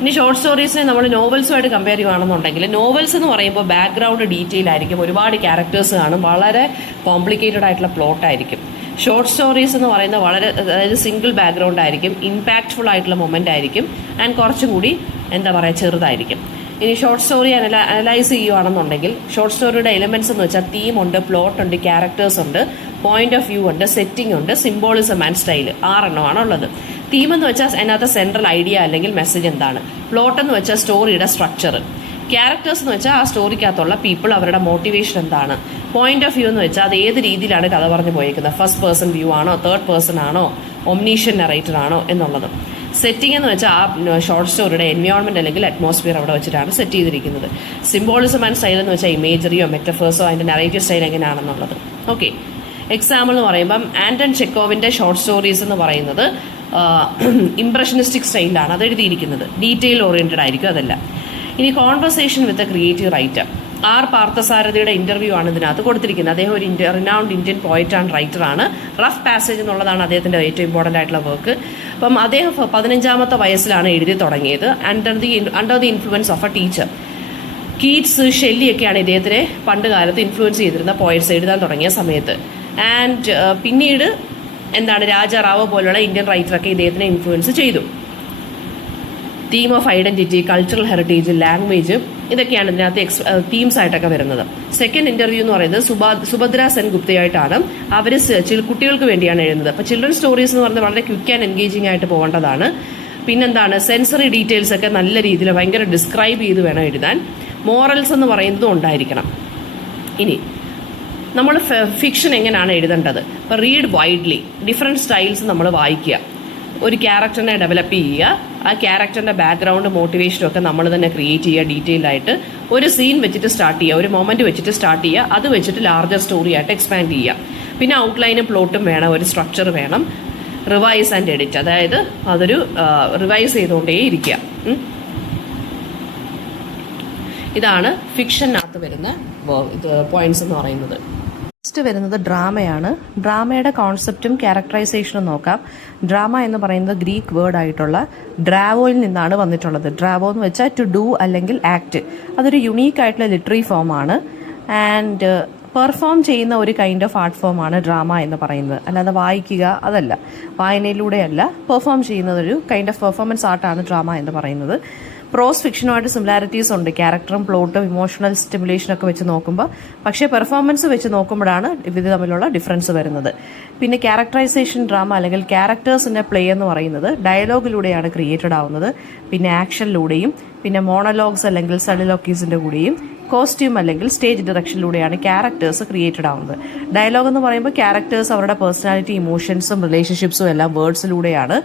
ഇനി ഷോർട്ട് സ്റ്റോറീസിനെ നമ്മൾ നോവൽസുമായിട്ട് കമ്പയർ ചെയ്യുകയാണെന്നുണ്ടെങ്കിൽ, നോവൽസ് എന്ന് പറയുമ്പോൾ ബാക്ക്ഗ്രൗണ്ട് ഡീറ്റെയിൽ ആയിരിക്കും, ഒരുപാട് ക്യാരക്ടേഴ്സ് കാണും, വളരെ കോംപ്ലിക്കേറ്റഡ് ആയിട്ടുള്ള പ്ലോട്ട് ആയിരിക്കും. ഷോർട്ട് സ്റ്റോറീസ് എന്ന് പറയുന്നത് വളരെ, അതായത് സിംഗിൾ ബാക്ക്ഗ്രൗണ്ട് ആയിരിക്കും, ഇമ്പാക്റ്റ്ഫുൾ ആയിട്ടുള്ള മൊമെൻ്റ് ആയിരിക്കും, ആൻഡ് കുറച്ചും കൂടി എന്താ പറയുക ചെറുതായിരിക്കും. ഇനി ഷോർട്ട് സ്റ്റോറി അനലൈസ് ചെയ്യുകയാണെന്നുണ്ടെങ്കിൽ, ഷോർട്ട് സ്റ്റോറിയുടെ എലിമെന്റ്സ് എന്ന് വെച്ചാൽ തീമുണ്ട്, പ്ലോട്ട് ഉണ്ട്, ക്യാരക്ടേഴ്സ് ഉണ്ട്, പോയിന്റ് ഓഫ് വ്യൂ ഉണ്ട്, സെറ്റിംഗ് ഉണ്ട്, സിംബോളിസം ആൻഡ് സ്റ്റൈൽ, 6 എണ്ണമാണ് ഉള്ളത്. തീം എന്ന് വെച്ചാൽ അതിനകത്ത് സെൻട്രൽ ഐഡിയ അല്ലെങ്കിൽ മെസ്സേജ് എന്താണ്. പ്ലോട്ട് എന്ന് വെച്ചാൽ സ്റ്റോറിയുടെ സ്ട്രക്ചർ. ക്യാരക്ടേഴ്സ് എന്ന് വെച്ചാൽ ആ സ്റ്റോറിക്കകത്തുള്ള പീപ്പിൾ, അവരുടെ മോട്ടിവേഷൻ എന്താണ്. പോയിന്റ് ഓഫ് വ്യൂ എന്ന് വെച്ചാൽ അത് ഏത് രീതിയിലാണ് കഥ പറഞ്ഞു പോയിരിക്കുന്നത്, ഫസ്റ്റ് പേഴ്സൺ വ്യൂ ആണോ, തേർഡ് പേഴ്സൺ ആണോ, ഒംനീഷ്യൻ നറേറ്റർ ആണോ എന്നുള്ളത്. സെറ്റിംഗ് എന്ന് വെച്ചാൽ ആ ഷോർട്ട് സ്റ്റോറിയുടെ എൻവയോൺമെന്റ് അല്ലെങ്കിൽ അറ്റ്മോസ്ഫിയർ അവിടെ വെച്ചിട്ടാണ് സെറ്റ് ചെയ്തിരിക്കുന്നത്. സിംബോളിസം ആൻഡ് സ്റ്റൈൽ എന്ന് വെച്ചാൽ ഇമേജറിയോ മെറ്റഫേഴ്സോ അതിന്റെ നറേറ്റീവ് സ്റ്റൈൽ എങ്ങനെയാണെന്നുള്ളത്. ഓക്കെ, എക്സാമ്പിൾ എന്ന് പറയുമ്പം ആന്റൺ ചെക്കോവിന്റെ ഷോർട്ട് സ്റ്റോറീസ് എന്ന് പറയുന്നത് ഇംപ്രഷനിസ്റ്റിക് സ്റ്റൈലിലാണ് അത് എഴുതിയിരിക്കുന്നത്, ഡീറ്റെയിൽ ഓറിയന്റഡ് ആയിരിക്കും അതെല്ലാം. ഇനി conversation with a creative writer, R പാർത്ഥസാരഥിയുടെ ഇന്റർവ്യൂ ആണ് ഇതിനകത്ത് കൊടുത്തിരിക്കുന്നത്. അദ്ദേഹം ഒരു റിനൗണ്ട് ഇന്ത്യൻ പോയറ്റ് ആൻഡ് റൈറ്ററാണ്. റഫ് പാസേജ് എന്നുള്ളതാണ് അദ്ദേഹത്തിന്റെ ഏറ്റവും ഇമ്പോർട്ടൻ്റ് ആയിട്ടുള്ള വർക്ക്. അപ്പം അദ്ദേഹം 15ാമത്തെ വയസ്സിലാണ് എഴുതി തുടങ്ങിയത്, under the influence of a teacher. Keats, ഷെല്ലിയൊക്കെയാണ് ഇദ്ദേഹത്തിനെ പണ്ട് കാലത്ത് ഇൻഫ്ലുവൻസ് ചെയ്തിരുന്ന പോയറ്റ്സ് എഴുതാൻ തുടങ്ങിയ സമയത്ത്. ആൻഡ് പിന്നീട് എന്താണ്, രാജാറാവോ പോലുള്ള ഇന്ത്യൻ റൈറ്ററൊക്കെ ഇദ്ദേഹത്തിനെ ഇൻഫ്ലുവൻസ് ചെയ്തു. Theme of identity, cultural heritage, language, ഇതൊക്കെയാണ് ഇതിനകത്ത് തീംസ് ആയിട്ടൊക്കെ വരുന്നത്. സെക്കൻഡ് ഇന്റർവ്യൂ എന്ന് പറയുന്നത് സുഭദ്ര സെൻഗുപ്തയായിട്ടാണ്. അവർ കുട്ടികൾക്ക് വേണ്ടിയാണ് എഴുതുന്നത്. അപ്പോൾ ചിൽഡ്രൻ സ്റ്റോറീസ് എന്ന് പറയുന്നത് വളരെ ക്വിക്ക് ആൻഡ് എൻഗേജിംഗ് ആയിട്ട് പോകേണ്ടതാണ്. പിന്നെന്താണ്, സെൻസറി ഡീറ്റെയിൽസ് ഒക്കെ നല്ല രീതിയിൽ ഭയങ്കര ഡിസ്ക്രൈബ് ചെയ്ത് വേണം എഴുതാൻ. മോറൽസ് എന്ന് പറയുന്നതും ഉണ്ടായിരിക്കണം. ഇനി നമ്മൾ ഫിക്ഷൻ എങ്ങനെയാണ് എഴുതേണ്ടത്? ഇപ്പോൾ റീഡ് വൈഡ്ലി, ഡിഫറെൻറ്റ് സ്റ്റൈൽസ് നമ്മൾ വായിക്കുക, ഒരു ക്യാരക്ടറിനെ ഡെവലപ്പ് ചെയ്യുക, ആ ക്യാരക്ടറിൻ്റെ ബാക്ക്ഗ്രൗണ്ട് മോട്ടിവേഷനും ഒക്കെ നമ്മൾ തന്നെ ക്രിയേറ്റ് ചെയ്യുക ഡീറ്റെയിൽഡ് ആയിട്ട്. ഒരു സീൻ വെച്ചിട്ട് സ്റ്റാർട്ട് ചെയ്യുക, ഒരു മൊമെന്റ് വെച്ചിട്ട് സ്റ്റാർട്ട് ചെയ്യുക, അത് വെച്ചിട്ട് ലാർജർ സ്റ്റോറി ആയിട്ട് എക്സ്പാൻഡ് ചെയ്യുക. പിന്നെ ഔട്ട്ലൈനും പ്ലോട്ടും വേണം, ഒരു സ്ട്രക്ചർ വേണം. റിവൈസ് ആൻഡ് എഡിറ്റ്, അതായത് അതൊരു റിവൈസ് ചെയ്തുകൊണ്ടേ ഇരിക്കുക. ഇതാണ് ഫിക്ഷനകത്ത് വരുന്ന പോയിന്റ്സ് എന്ന് പറയുന്നത്. നെക്സ്റ്റ് വരുന്നത് ഡ്രാമയാണ്. ഡ്രാമയുടെ കോൺസെപ്റ്റും ക്യാരക്ടറൈസേഷനും നോക്കാം. ഡ്രാമ എന്ന് പറയുന്നത് ഗ്രീക്ക് വേർഡ് ആയിട്ടുള്ള ഡ്രാവോയിൽ നിന്നാണ് വന്നിട്ടുള്ളത്. ഡ്രാവോ എന്ന് വെച്ചാൽ ടു ഡു അല്ലെങ്കിൽ ആക്ട്. അതൊരു യുണീക്ക് ആയിട്ടുള്ള ലിറ്റററി ഫോമാണ്. ആൻഡ് പെർഫോം ചെയ്യുന്ന ഒരു കൈൻഡ് ഓഫ് ആർട്ട് ഫോമാണ് ഡ്രാമ എന്ന് പറയുന്നത്. അല്ലാതെ വായിക്കുക അതല്ല, വായനയിലൂടെയല്ല, പെർഫോം ചെയ്യുന്നത് ഒരു കൈൻഡ് ഓഫ് പെർഫോമൻസ് ആർട്ടാണ് ഡ്രാമ എന്ന് പറയുന്നത്. പ്രോസ് ഫിക്ഷനുമായിട്ട് സിമിലാരിറ്റീസ് ഉണ്ട്, ക്യാരക്ടറും പ്ലോട്ടും ഇമോഷണൽ സ്റ്റിമുലേഷനൊക്കെ വെച്ച് നോക്കുമ്പോൾ. പക്ഷേ പെർഫോമൻസ് വെച്ച് നോക്കുമ്പോഴാണ് ഇത് തമ്മിലുള്ള ഡിഫറൻസ് വരുന്നത്. പിന്നെ ക്യാരക്ടറൈസേഷൻ ഡ്രാമ അല്ലെങ്കിൽ ക്യാരക്ടേഴ്സിൻ്റെ പ്ലേ എന്ന് പറയുന്നത് ഡയലോഗിലൂടെയാണ് ക്രിയേറ്റഡ് ആവുന്നത്. പിന്നെ ആക്ഷനിലൂടെയും പിന്നെ മോണലോഗ്സ് അല്ലെങ്കിൽ സളിലോക്കീസിൻ്റെ കൂടെയും കോസ്റ്റ്യൂം അല്ലെങ്കിൽ സ്റ്റേജ് ഡയറക്ഷനിലൂടെയാണ് ക്യാരക്ടേഴ്സ് ക്രിയേറ്റഡ് ആവുന്നത്. ഡയലോഗ് എന്ന് പറയുമ്പോൾ ക്യാരക്ടേഴ്സ് അവരുടെ പേഴ്സണാലിറ്റി, ഇമോഷൻസും റിലേഷൻഷിപ്സും എല്ലാം വേർഡ്സിലൂടെയാണ്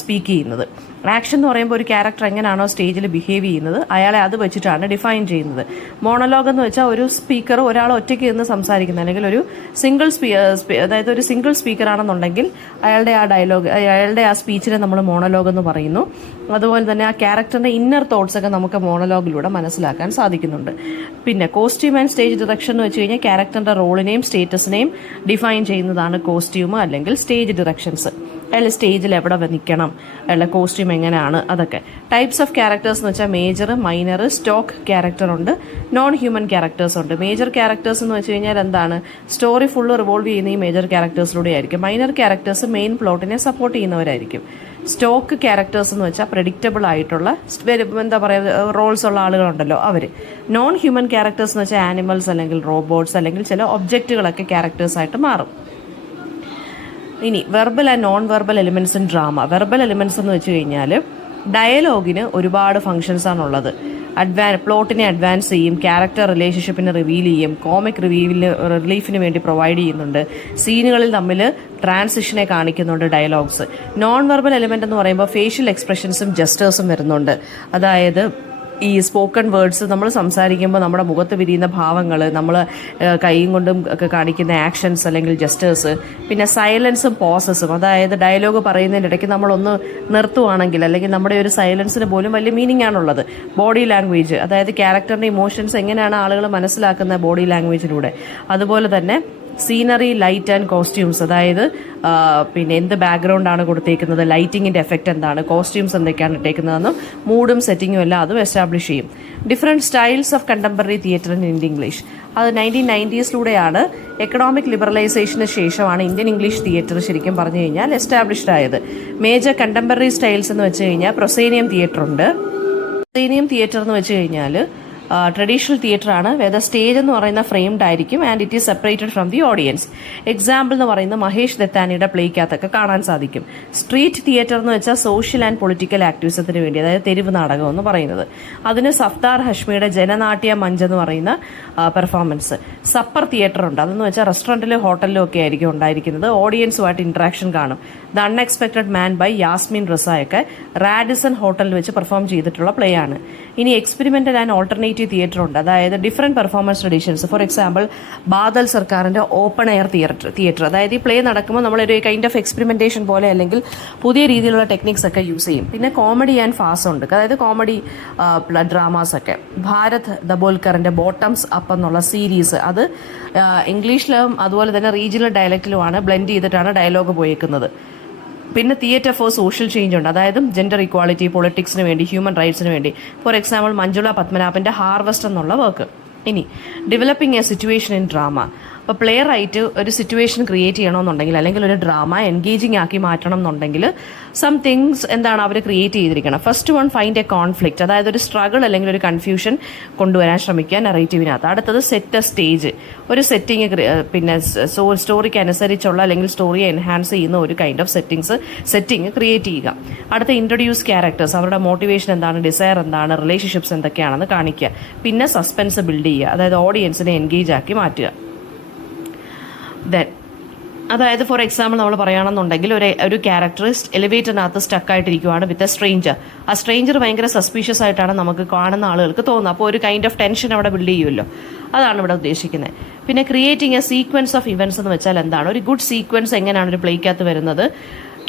സ്പീക്ക് ചെയ്യുന്നത്. ആക്ഷൻ എന്ന് പറയുമ്പോൾ ഒരു ക്യാരക്ടർ എങ്ങനെയാണോ സ്റ്റേജിൽ ബിഹേവ് ചെയ്യുന്നത് അയാളെ അത് വെച്ചിട്ടാണ് ഡിഫൈൻ ചെയ്യുന്നത്. മോണലോഗ് എന്ന് വെച്ചാൽ ഒരു സ്പീക്കർ ഒരാൾ ഒറ്റയ്ക്ക് നിന്ന് സംസാരിക്കുന്നത്, അല്ലെങ്കിൽ ഒരു അതായത് ഒരു സിംഗിൾ സ്പീക്കർ ആണെന്നുണ്ടെങ്കിൽ അയാളുടെ ആ ഡയലോഗ്, അയാളുടെ ആ സ്പീച്ചിനെ നമ്മൾ മോണലോഗ് എന്ന് പറയുന്നു. അതുപോലെ തന്നെ ആ ക്യാരക്ടറിന്റെ ഇന്നർ തോട്ട്സ് ഒക്കെ നമുക്ക് മോണലോഗിലൂടെ മനസ്സിലാക്കാൻ സാധിക്കുന്നുണ്ട്. പിന്നെ കോസ്റ്റ്യൂം ആൻഡ് സ്റ്റേജ് ഡിറക്ഷൻ എന്ന് വെച്ച് കഴിഞ്ഞാൽ ക്യാരക്ടറിന്റെ റോളിനെയും സ്റ്റേറ്റസിനെയും ഡിഫൈൻ ചെയ്യുന്നതാണ് കോസ്റ്റ്യൂം അല്ലെങ്കിൽ സ്റ്റേജ് ഡിറക്ഷൻസ്. അയാൾ സ്റ്റേജിൽ എവിടെ നിൽക്കണം, അയാളുടെ കോസ്റ്റ്യൂം എങ്ങനെയാണ്, അതൊക്കെ. ടൈപ്സ് ഓഫ് ക്യാരക്ടേഴ്സ് എന്ന് വെച്ചാൽ മേജർ, മൈനർ, സ്റ്റോക്ക് ക്യാരക്ടർ ഉണ്ട്, നോൺ ഹ്യൂമൻ ക്യാരക്ടേഴ്സ് ഉണ്ട്. മേജർ ക്യാരക്ടേഴ്സ് എന്ന് വെച്ച് കഴിഞ്ഞാൽ എന്താണ്, സ്റ്റോറി ഫുള്ള് റിവോൾവ് ചെയ്യുന്ന ഈ മേജർ ക്യാരക്ടേഴ്സിലൂടെ ആയിരിക്കും. മൈനർ ക്യാരക്ടേഴ്സ് മെയിൻ പ്ലോട്ടിനെ സപ്പോർട്ട് ചെയ്യുന്നവരായിരിക്കും. സ്റ്റോക്ക് ക്യാരക്ടേഴ്സ് എന്ന് വെച്ചാൽ പ്രെഡിക്റ്റബിൾ ആയിട്ടുള്ള എന്താ പറയുക റോൾസ് ഉള്ള ആളുകളുണ്ടല്ലോ അവർ. നോൺ ഹ്യൂമൻ ക്യാരക്ടേഴ്സ് എന്ന് വെച്ചാൽ ആനിമൽസ് അല്ലെങ്കിൽ റോബോട്ട്സ് അല്ലെങ്കിൽ ചില ഒബ്ജക്റ്റുകളൊക്കെ ക്യാരക്ടേഴ്സായിട്ട് മാറും. ഇനി verbal and non verbal elements in drama. Verbal elements എന്ന് വെച്ച് കഴിഞ്ഞാൽ ഡയലോഗിന് ഒരുപാട് ഫങ്ഷൻസ് ആണുള്ളത്. പ്ലോട്ടിനെ അഡ്വാൻസ് ചെയ്യും, ക്യാരക്ടർ റിലേഷൻഷിപ്പിനെ റിവീൽ ചെയ്യും, കോമിക് റിലീഫിന് വേണ്ടി പ്രൊവൈഡ് ചെയ്യുന്നുണ്ട്, സീനുകളിൽ തമ്മിൽ ട്രാൻസിഷനെ കാണിക്കുന്നുണ്ട് ഡയലോഗ്സ്. നോൺ വെർബൽ എലിമെന്റ് എന്ന് പറയുമ്പോൾ ഫേഷ്യൽ എക്സ്പ്രഷൻസും ജസ്റ്റേഴ്സും വരുന്നുണ്ട്. അതായത് ഈ സ്പോക്കൺ വേർഡ്സ് നമ്മൾ സംസാരിക്കുമ്പോൾ നമ്മുടെ മുഖത്ത് വിരിയുന്ന ഭാവങ്ങൾ, നമ്മൾ കൈയും കൊണ്ടും ഒക്കെ കാണിക്കുന്ന ആക്ഷൻസ് അല്ലെങ്കിൽ ജസ്റ്റേഴ്സ്, പിന്നെ സൈലൻസും പോസസും. അതായത് ഡയലോഗ് പറയുന്നതിൻ്റെ ഇടയ്ക്ക് നമ്മളൊന്ന് നിർത്തുവാണെങ്കിൽ അല്ലെങ്കിൽ നമ്മുടെ ഒരു സൈലൻസിന് പോലും വലിയ മീനിങ് ആണുള്ളത്. ബോഡി ലാംഗ്വേജ്, അതായത് ക്യാരക്ടറിൻ്റെ ഇമോഷൻസ് എങ്ങനെയാണ് ആളുകൾ മനസ്സിലാക്കുന്ന ബോഡി ലാംഗ്വേജിലൂടെ. അതുപോലെ തന്നെ സീനറി, ലൈറ്റ് ആൻഡ് കോസ്റ്റ്യൂംസ്, അതായത് പിന്നെ എന്ത് ബാക്ക്ഗ്രൗണ്ടാണ് കൊടുത്തേക്കുന്നത്, ലൈറ്റിങ്ങിൻ്റെ എഫക്റ്റ് എന്താണ്, കോസ്റ്റ്യൂംസ് എന്തൊക്കെയാണ് ഇട്ടേക്കുന്നതെന്നും മൂഡും സെറ്റിങ്ങും എല്ലാം അതും എസ്റ്റാബ്ലിഷ് ചെയ്യും. Different styles of contemporary theatre in Indian English. അത് 1990s എക്കണോമിക് ലിബറലൈസേഷന് ശേഷമാണ് ഇന്ത്യൻ ഇംഗ്ലീഷ് തിയേറ്റർ ശരിക്കും പറഞ്ഞു കഴിഞ്ഞാൽ എസ്റ്റാബ്ലിഷ്ഡ് ആയത്. മേജർ കണ്ടംപററി സ്റ്റൈൽസ് എന്ന് വെച്ച് കഴിഞ്ഞാൽ പ്രൊസേനിയം തിയേറ്റർ ഉണ്ട്. പ്രൊസേനിയം തിയേറ്റർ എന്ന് വെച്ച് കഴിഞ്ഞാൽ ട്രഡീഷണൽ തിയേറ്റർ ആണ്. വേദ സ്റ്റേജ് എന്ന് പറയുന്ന ഫ്രെയിംഡ് ആയിരിക്കും and it is separated from the audience. Example എന്ന് പറയുന്നത് മഹേഷ് ദത്താനിയുടെ പ്ലേക്കകത്തൊക്കെ കാണാൻ സാധിക്കും. സ്ട്രീറ്റ് തിയേറ്റർ എന്ന് വെച്ചാൽ സോഷ്യൽ ആൻഡ് പൊളിറ്റിക്കൽ ആക്ടിവിസത്തിന് വേണ്ടി, അതായത് തെരുവ് നാടകം എന്ന് പറയുന്നത്. അതിന് സഫ്താർ ഹഷ്മിയുടെ ജനനാട്യ മഞ്ച് എന്ന് പറയുന്ന പെർഫോമൻസ്. സപ്പർ തിയേറ്റർ ഉണ്ട്, അതെന്ന് വെച്ചാൽ റെസ്റ്റോറൻറ്റിലും ഹോട്ടലിലും ഒക്കെ ആയിരിക്കും ഉണ്ടായിരിക്കുന്നത്. ഓഡിയൻസുമായിട്ട് ഇന്ററാക്ഷൻ കാണും. The unexpected man by Yasmin റസായൊക്കെ റാഡിസൺ ഹോട്ടലിൽ വെച്ച് പെർഫോം ചെയ്തിട്ടുള്ള പ്ലേ ആണ്. ഇനി എക്സ്പെരിമെന്റൽ ആൻഡ് ഓൾട്ടർനേറ്റീവ് തിയേറ്റർ ഉണ്ട്, അതായത് different performance traditions. For example Badal സർക്കാരിന്റെ ഓപ്പൺ എയർ തിയേറ്റർ, അതായത് ഈ പ്ലേ നടക്കുമ്പോൾ നമ്മളൊരു കൈൻഡ് ഓഫ് എക്സ്പെരിമെന്റേഷൻ പോലെ അല്ലെങ്കിൽ പുതിയ രീതിയിലുള്ള ടെക്നിക്സ് ഒക്കെ യൂസ് ചെയ്യും. പിന്നെ കോമഡി ആൻഡ് ഫാസ് ഉണ്ട്, അതായത് കോമഡി ഡ്രാമാസ് ഒക്കെ. ഭാരത് ദബോൽക്കറിന്റെ ബോട്ടംസ് അപ്പ് എന്നുള്ള സീരീസ്, അത് ഇംഗ്ലീഷിലും അതുപോലെ തന്നെ റീജിയണൽ ഡയലക്റ്റിലുമാണ് ബ്ലെൻഡ് ചെയ്തിട്ടാണ് ഡയലോഗ് പോയേക്കുന്നത്. പിന്നെ തിയേറ്റർ ഫോർ സോഷ്യൽ ചേഞ്ച് ഉണ്ട്, അതായത് ജെൻഡർ ഇക്വാളിറ്റി, പൊളിറ്റിക്സിന് വേണ്ടി, ഹ്യൂമൻ റൈറ്റ്സിന് വേണ്ടി. ഫോർ എക്സാമ്പിൾ മഞ്ജുള പത്മനാഭന്റെ ഹാർവസ്റ്റ് എന്നുള്ള വർക്ക്. ഇനി developing A situation in drama. അപ്പോൾ പ്ലേ റൈറ്റ് ഒരു സിറ്റുവേഷൻ ക്രിയേറ്റ് ചെയ്യണമെന്നുണ്ടെങ്കിൽ അല്ലെങ്കിൽ ഒരു ഡ്രാമ എൻഗേജിങ് ആക്കി മാറ്റണം എന്നുണ്ടെങ്കിൽ സം തിങ്സ് എന്താണ് അവർ ക്രിയേറ്റ് ചെയ്തിരിക്കണം. First one, find A conflict, അതായത് ഒരു സ്ട്രഗിൾ അല്ലെങ്കിൽ ഒരു കൺഫ്യൂഷൻ കൊണ്ടുവരാൻ ശ്രമിക്കുക നെറേറ്റീവിനകത്ത്. അടുത്തത് സെറ്റ് എ സ്റ്റേജ്, ഒരു സെറ്റിംഗ്, പിന്നെ സ്റ്റോറിക്ക് അനുസരിച്ചുള്ള അല്ലെങ്കിൽ സ്റ്റോറിയെ എൻഹാൻസ് ചെയ്യുന്ന ഒരു കൈൻഡ് ഓഫ് സെറ്റിംഗ് ക്രിയേറ്റ് ചെയ്യുക. അടുത്ത ഇൻട്രൊഡ്യൂസ് ക്യാരക്ടേഴ്സ്, അവരുടെ മോട്ടിവേഷൻ എന്താണ്, ഡിസയർ എന്താണ്, റിലേഷൻഷിപ്സ് എന്തൊക്കെയാണെന്ന് കാണിക്കുക. പിന്നെ സസ്പെൻസ് ബിൽഡ് ചെയ്യുക, അതായത് ഓഡിയൻസിനെ എൻഗേജ് ആക്കി മാറ്റുക. അതായത് ഫോർ എക്സാമ്പിൾ നമ്മൾ പറയുകയാണെന്നുണ്ടെങ്കിൽ ഒരു ക്യാരക്ടർ എലിവേറ്ററിനകത്ത് സ്റ്റക്കായിട്ടിരിക്കുവാണ് വിത്ത് എ സ്ട്രേഞ്ചർ. ആ സ്ട്രേഞ്ചർ ഭയങ്കര സസ്പീഷ്യസ് ആയിട്ടാണ് നമുക്ക് കാണുന്ന ആളുകൾക്ക് തോന്നുന്നത്. അപ്പോൾ ഒരു കൈൻഡ് ഓഫ് ടെൻഷൻ അവിടെ ബിൽഡ് ചെയ്യുമല്ലോ, അതാണ് ഇവിടെ ഉദ്ദേശിക്കുന്നത്. പിന്നെ creating A sequence of events എന്ന് വെച്ചാൽ എന്താണ്, ഒരു ഗുഡ് സീക്വൻസ് എങ്ങനെയാണ് ഒരു പ്ലേക്കകത്ത് വരുന്നത്,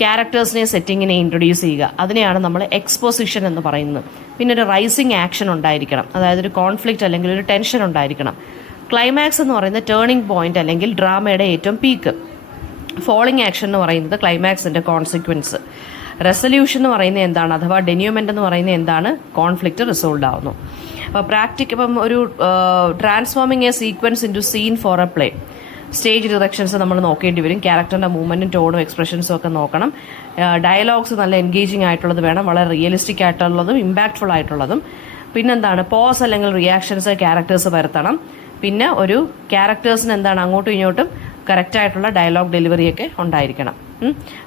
ക്യാരക്ടേഴ്സിനെ സെറ്റിങ്ങിനെ ഇൻട്രൊഡ്യൂസ് ചെയ്യുക, അതിനെയാണ് നമ്മൾ എക്സ്പോസിഷൻ എന്ന് പറയുന്നത്. പിന്നെ ഒരു റൈസിങ് ആക്ഷൻ ഉണ്ടായിരിക്കണം, അതായത് ഒരു കോൺഫ്ലിക്റ്റ് അല്ലെങ്കിൽ ഒരു ടെൻഷൻ ഉണ്ടായിരിക്കണം. ക്ലൈമാക്സ് എന്ന് പറയുന്നത് ടേണിംഗ് പോയിന്റ് അല്ലെങ്കിൽ ഡ്രാമയുടെ ഏറ്റവും പീക്ക്. ഫോളിംഗ് ആക്ഷൻ എന്ന് പറയുന്നത് ക്ലൈമാക്സിന്റെ കോൺസിക്വൻസ്. റെസൊല്യൂഷൻ എന്ന് പറയുന്നത് എന്താണ്, അഥവാ ഡെന്യൂമെന്റ് എന്ന് പറയുന്നത് എന്താണ്, കോൺഫ്ലിക്റ്റ് റിസോൾവ് ആവുന്നു. അപ്പോൾ ഇപ്പം ഒരു transforming a sequence into scene for a play. Stage directions നമ്മൾ നോക്കേണ്ടി വരും, ക്യാരക്ടറിന്റെ മൂവ്മെന്റും ടോണും എക്സ്പ്രഷൻസും ഒക്കെ നോക്കണം. ഡയലോഗ്സ് നല്ല എൻഗേജിങ് ആയിട്ടുള്ളത് വേണം, വളരെ റിയലിസ്റ്റിക് ആയിട്ടുള്ളതും ഇമ്പാക്ട്ഫുൾ ആയിട്ടുള്ളതും. പിന്നെന്താണ്, പോസ് അല്ലെങ്കിൽ റിയാക്ഷൻസ് ക്യാരക്ടേഴ്സ് വരുത്തണം. പിന്നെ ഒരു ക്യാരക്ടേഴ്സിന് എന്താണ് അങ്ങോട്ടും ഇങ്ങോട്ടും കറക്റ്റായിട്ടുള്ള ഡയലോഗ് ഡെലിവറിയൊക്കെ ഉണ്ടായിരിക്കണം.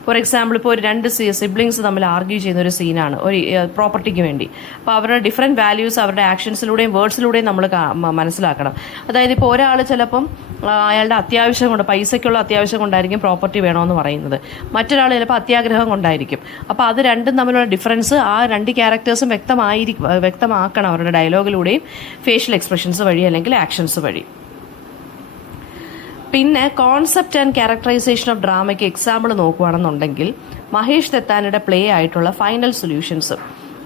ഫോർ എക്സാമ്പിൾ ഇപ്പോൾ ഒരു രണ്ട് സിബ്ലിങ്സ് തമ്മിൽ ആർഗ്യൂ ചെയ്യുന്ന ഒരു സീനാണ് ഒരു പ്രോപ്പർട്ടിക്ക് വേണ്ടി. അപ്പോൾ അവരുടെ ഡിഫറെൻറ്റ് വാല്യൂസ് അവരുടെ ആക്ഷൻസിലൂടെയും വേർഡ്സിലൂടെയും നമ്മൾ മനസ്സിലാക്കണം. അതായത് ഇപ്പോൾ ഒരാൾ ചിലപ്പം അയാളുടെ അത്യാവശ്യം കൊണ്ട് പൈസയ്ക്കുള്ള അത്യാവശ്യം കൊണ്ടായിരിക്കും പ്രോപ്പർട്ടി വേണമെന്ന് പറയുന്നത്, മറ്റൊരാൾ ചിലപ്പോൾ അത്യാഗ്രഹം കൊണ്ടായിരിക്കും. അപ്പോൾ അത് രണ്ടും തമ്മിലുള്ള ഡിഫറൻസ് ആ രണ്ട് ക്യാരക്ടേഴ്സും വ്യക്തമാക്കണം അവരുടെ ഡയലോഗിലൂടെയും ഫേഷ്യൽ എക്സ്പ്രഷൻസ് വഴി അല്ലെങ്കിൽ ആക്ഷൻസ് വഴി. പിന്നെ കോൺസെപ്റ്റ് ആൻഡ് ക്യാരക്ടറൈസേഷൻ ഓഫ് ഡ്രാമയ്ക്ക് എക്സാമ്പിൾ നോക്കുകയാണെന്നുണ്ടെങ്കിൽ മഹേഷ് ദത്താനിയുടെ പ്ലേ ആയിട്ടുള്ള ഫൈനൽ സൊല്യൂഷൻസ്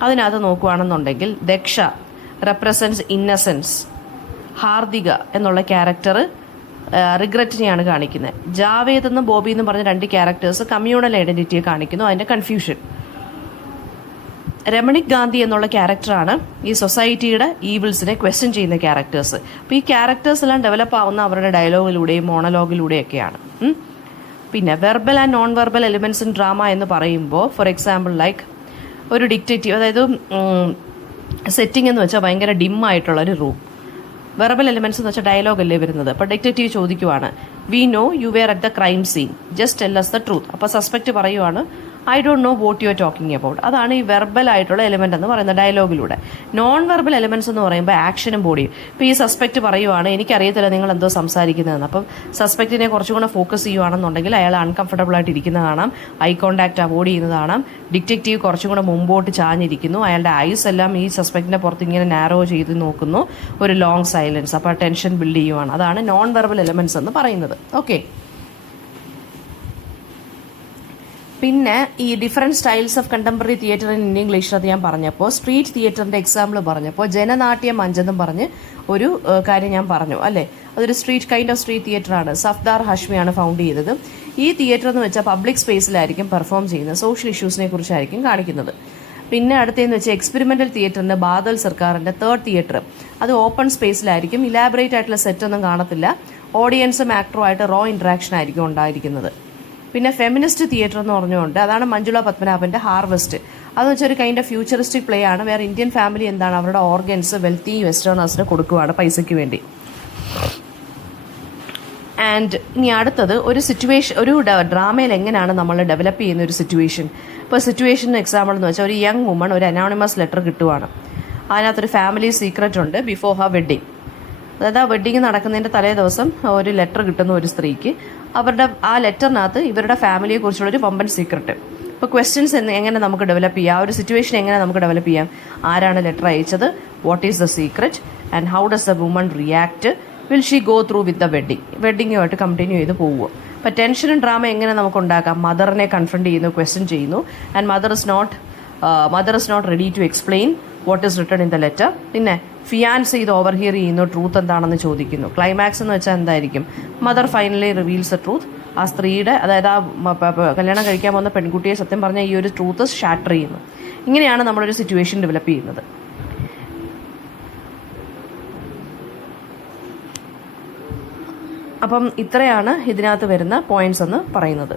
അതിനകത്ത് നോക്കുകയാണെന്നുണ്ടെങ്കിൽ ദക്ഷ റെപ്രസെൻറ്റ്സ് ഇന്നസെൻസ്, ഹാർദിക എന്നുള്ള ക്യാരക്ടർ റിഗ്രറ്റിനെയാണ് കാണിക്കുന്നത്, ജാവേദ് എന്നും ബോബി എന്നും പറഞ്ഞ രണ്ട് ക്യാരക്ടേഴ്സ് കമ്മ്യൂണൽ ഐഡന്റിറ്റിയെ കാണിക്കുന്നു, അതിൻ്റെ കൺഫ്യൂഷൻ. രമണിക് ഗാന്ധി എന്നുള്ള ക്യാരക്ടറാണ് ഈ സൊസൈറ്റിയുടെ ഈവിൾസിനെ ക്വസ്റ്റ്യൻ ചെയ്യുന്ന ക്യാരക്ടേഴ്സ്. അപ്പോൾ ഈ ക്യാരക്ടേഴ്സ് എല്ലാം ഡെവലപ്പ് ആവുന്ന അവരുടെ ഡയലോഗിലൂടെയും മോണലോഗിലൂടെയൊക്കെയാണ്. പിന്നെ verbal and non verbal elements in drama എന്ന് പറയുമ്പോൾ ഫോർ എക്സാമ്പിൾ ലൈക്ക് ഒരു ഡിക്റ്റേറ്റീവ്, അതായത് സെറ്റിംഗ് എന്ന് വെച്ചാൽ ഭയങ്കര ഡിമ്മായിട്ടുള്ള ഒരു റൂം. വെർബൽ എലിമെന്റ്സ് എന്ന് വെച്ചാൽ ഡയലോഗ് അല്ലേ വരുന്നത്. അപ്പോൾ ഡിക്റ്റേറ്റീവ് ചോദിക്കുവാണ്, we know you were at the crime scene, just tell us the truth. അപ്പോൾ സസ്പെക്ട് പറയുവാണ്, I don't know what you are talking about. അതാണ് ഈ വെർബൽ ആയിട്ടുള്ള എലിമെന്റ് എന്ന് പറയുന്നത് ഡയലോഗിലൂടെ. നോൺ വെർബൽ എലിമെന്റ്സ് എന്ന് പറയുമ്പോൾ ആക്ഷനും ബോഡിയും. ഇപ്പോൾ ഈ സസ്പെക്ട് പറയുവാണ്, എനിക്കറിയത്തില്ല നിങ്ങൾ എന്തോ സംസാരിക്കുന്നതെന്ന്. അപ്പം സസ്പെക്റ്റിനെ കുറച്ചുകൂടെ ഫോക്കസ് ചെയ്യുവാണെന്നുണ്ടെങ്കിൽ അയാൾ അൺകംഫർട്ടബിൾ ആയിട്ട് ഇരിക്കുന്നത് കാണാം, ഐ കോൺടാക്ട് അവോയ്ഡ് ചെയ്യുന്നത് കാണാം. ഡിറ്റക്റ്റീവ് കുറച്ചും കൂടെ മുമ്പോട്ട് ചാഞ്ഞിരിക്കുന്നു, അയാളുടെ ഐസ് എല്ലാം ഈ സസ്പെക്റ്റിന്റെ പുറത്ത് ഇങ്ങനെ നാരോ ചെയ്ത് നോക്കുന്നു, ഒരു ലോങ് സൈലൻസ്. അപ്പോൾ ടെൻഷൻ ബിൽഡ് ചെയ്യുവാണ്. അതാണ് നോൺ വെർബൽ എലിമെന്റ്സ് എന്ന് പറയുന്നത്. ഓക്കെ, പിന്നെ ഈ different styles of contemporary theatre in Indian English അത് ഞാൻ പറഞ്ഞപ്പോൾ സ്ട്രീറ്റ് തിയേറ്ററിൻ്റെ എക്സാമ്പിൾ പറഞ്ഞപ്പോൾ ജനനാട്യം മഞ്ചെന്നും പറഞ്ഞ് ഒരു കാര്യം ഞാൻ പറഞ്ഞു അല്ലേ. അതൊരു കൈൻഡ് ഓഫ് സ്ട്രീറ്റ് തിയേറ്ററാണ്. സഫ്ദാർ ഹഷ്മിയാണ് ഫൗണ്ട് ചെയ്തത്. ഈ തിയേറ്റർ എന്ന് വെച്ചാൽ പബ്ലിക് സ്പേസിലായിരിക്കും പെർഫോം ചെയ്യുന്നത്, സോഷ്യൽ ഇഷ്യൂസിനെ കുറിച്ചായിരിക്കും കാണിക്കുന്നത്. പിന്നെ അടുത്തതെന്ന് വെച്ചാൽ എക്സ്പെരിമെന്റൽ തിയേറ്ററിന്റെ ബാദൽ സർക്കാരിന്റെ തേർഡ് തിയേറ്റർ, അത് ഓപ്പൺ സ്പേസിലായിരിക്കും, ഇലാബറേറ്റ് ആയിട്ടുള്ള സെറ്റൊന്നും കാണത്തില്ല, ഓഡിയൻസും ആക്ടറും ആയിട്ട് റോ ഇന്ററാക്ഷൻ ആയിരിക്കും ഉണ്ടായിരിക്കുന്നത്. പിന്നെ ഫെമിനിസ്റ്റ് തിയേറ്റർ എന്ന് പറഞ്ഞുകൊണ്ട് അതാണ് മഞ്ജുള പത്മനാഭന്റെ ഹാർവെസ്റ്റ്. അതെന്ന് വെച്ചാൽ ഒരു കൈൻഡ് ഓഫ് ഫ്യൂച്ചറിസ്റ്റിക് പ്ലേ ആണ്. വേറെ ഇന്ത്യൻ ഫാമിലി എന്താണ് അവരുടെ ഓർഗൻസ് വെൽത്തി വെസ്റ്റേണേഴ്സിന് കൊടുക്കുകയാണ് പൈസയ്ക്ക് വേണ്ടി. ആൻഡ് ഇനി അടുത്തത് ഒരു സിറ്റുവേഷൻ, ഒരു ഡ്രാമയിൽ എങ്ങനെയാണ് നമ്മൾ ഡെവലപ്പ് ചെയ്യുന്ന ഒരു സിറ്റുവേഷൻ. ഇപ്പോൾ സിറ്റുവേഷൻ എക്സാമ്പിൾ എന്ന് വെച്ചാൽ ഒരു യങ് വുമൺ ഒരു അനോണിമസ് ലെറ്റർ കിട്ടുവാണ്. അതിനകത്തൊരു ഫാമിലി സീക്രറ്റ് ഉണ്ട് ബിഫോർ ഹർ വെഡ്ഡിങ്. അതായത് ആ വെഡ്ഡിങ് നടക്കുന്നതിൻ്റെ തലേ ദിവസം ഒരു ലെറ്റർ കിട്ടുന്ന ഒരു സ്ത്രീക്ക്, അവരുടെ ആ ലെറ്ററിനകത്ത് ഇവരുടെ ഫാമിലിയെ കുറിച്ചുള്ളൊരു വമ്പൻ സീക്രട്ട്. ഇപ്പോൾ ക്വസ്റ്റ്യൻസ് എങ്ങനെ നമുക്ക് ഡെവലപ്പ് ചെയ്യാം, ആ ഒരു സിറ്റുവേഷൻ എങ്ങനെ നമുക്ക് ഡെവലപ്പ് ചെയ്യാം. ആരാണ് ലെറ്റർ അയച്ചത്, what is the secret, and how does the woman react, will she go through with the വെഡ്ഡിങ്ങുമായിട്ട് കണ്ടിന്യൂ ചെയ്ത് പോവുക. അപ്പോൾ ടെൻഷനും ഡ്രാമ എങ്ങനെ നമുക്ക് ഉണ്ടാക്കാം. മദറിനെ കൺഫ്രണ്ട് ചെയ്യുന്നു, ക്വസ്റ്റ്യൻ ചെയ്യുന്നു, and mother is not ready to explain what is written in the letter. പിന്നെ ഫിയാൻസ് ചെയ്ത് ഓവർഹിയർ ചെയ്യുന്നു, ട്രൂത്ത് എന്താണെന്ന് ചോദിക്കുന്നു. ക്ലൈമാക്സ് എന്ന് വെച്ചാൽ എന്തായിരിക്കും, mother finally reveals the truth. ആ സ്ത്രീയുടെ, അതായത് ആ കല്യാണം കഴിക്കാൻ പോകുന്ന പെൺകുട്ടിയെ സത്യം പറഞ്ഞാൽ ഈ ഒരു ട്രൂത്ത് ഷാറ്റർ ചെയ്യുന്നു. ഇങ്ങനെയാണ് നമ്മളൊരു സിറ്റുവേഷൻ ഡെവലപ്പ് ചെയ്യുന്നത്. അപ്പം ഇത്രയാണ് ഇതിനകത്ത് വരുന്ന പോയിന്റ്സ് എന്ന് പറയുന്നത്.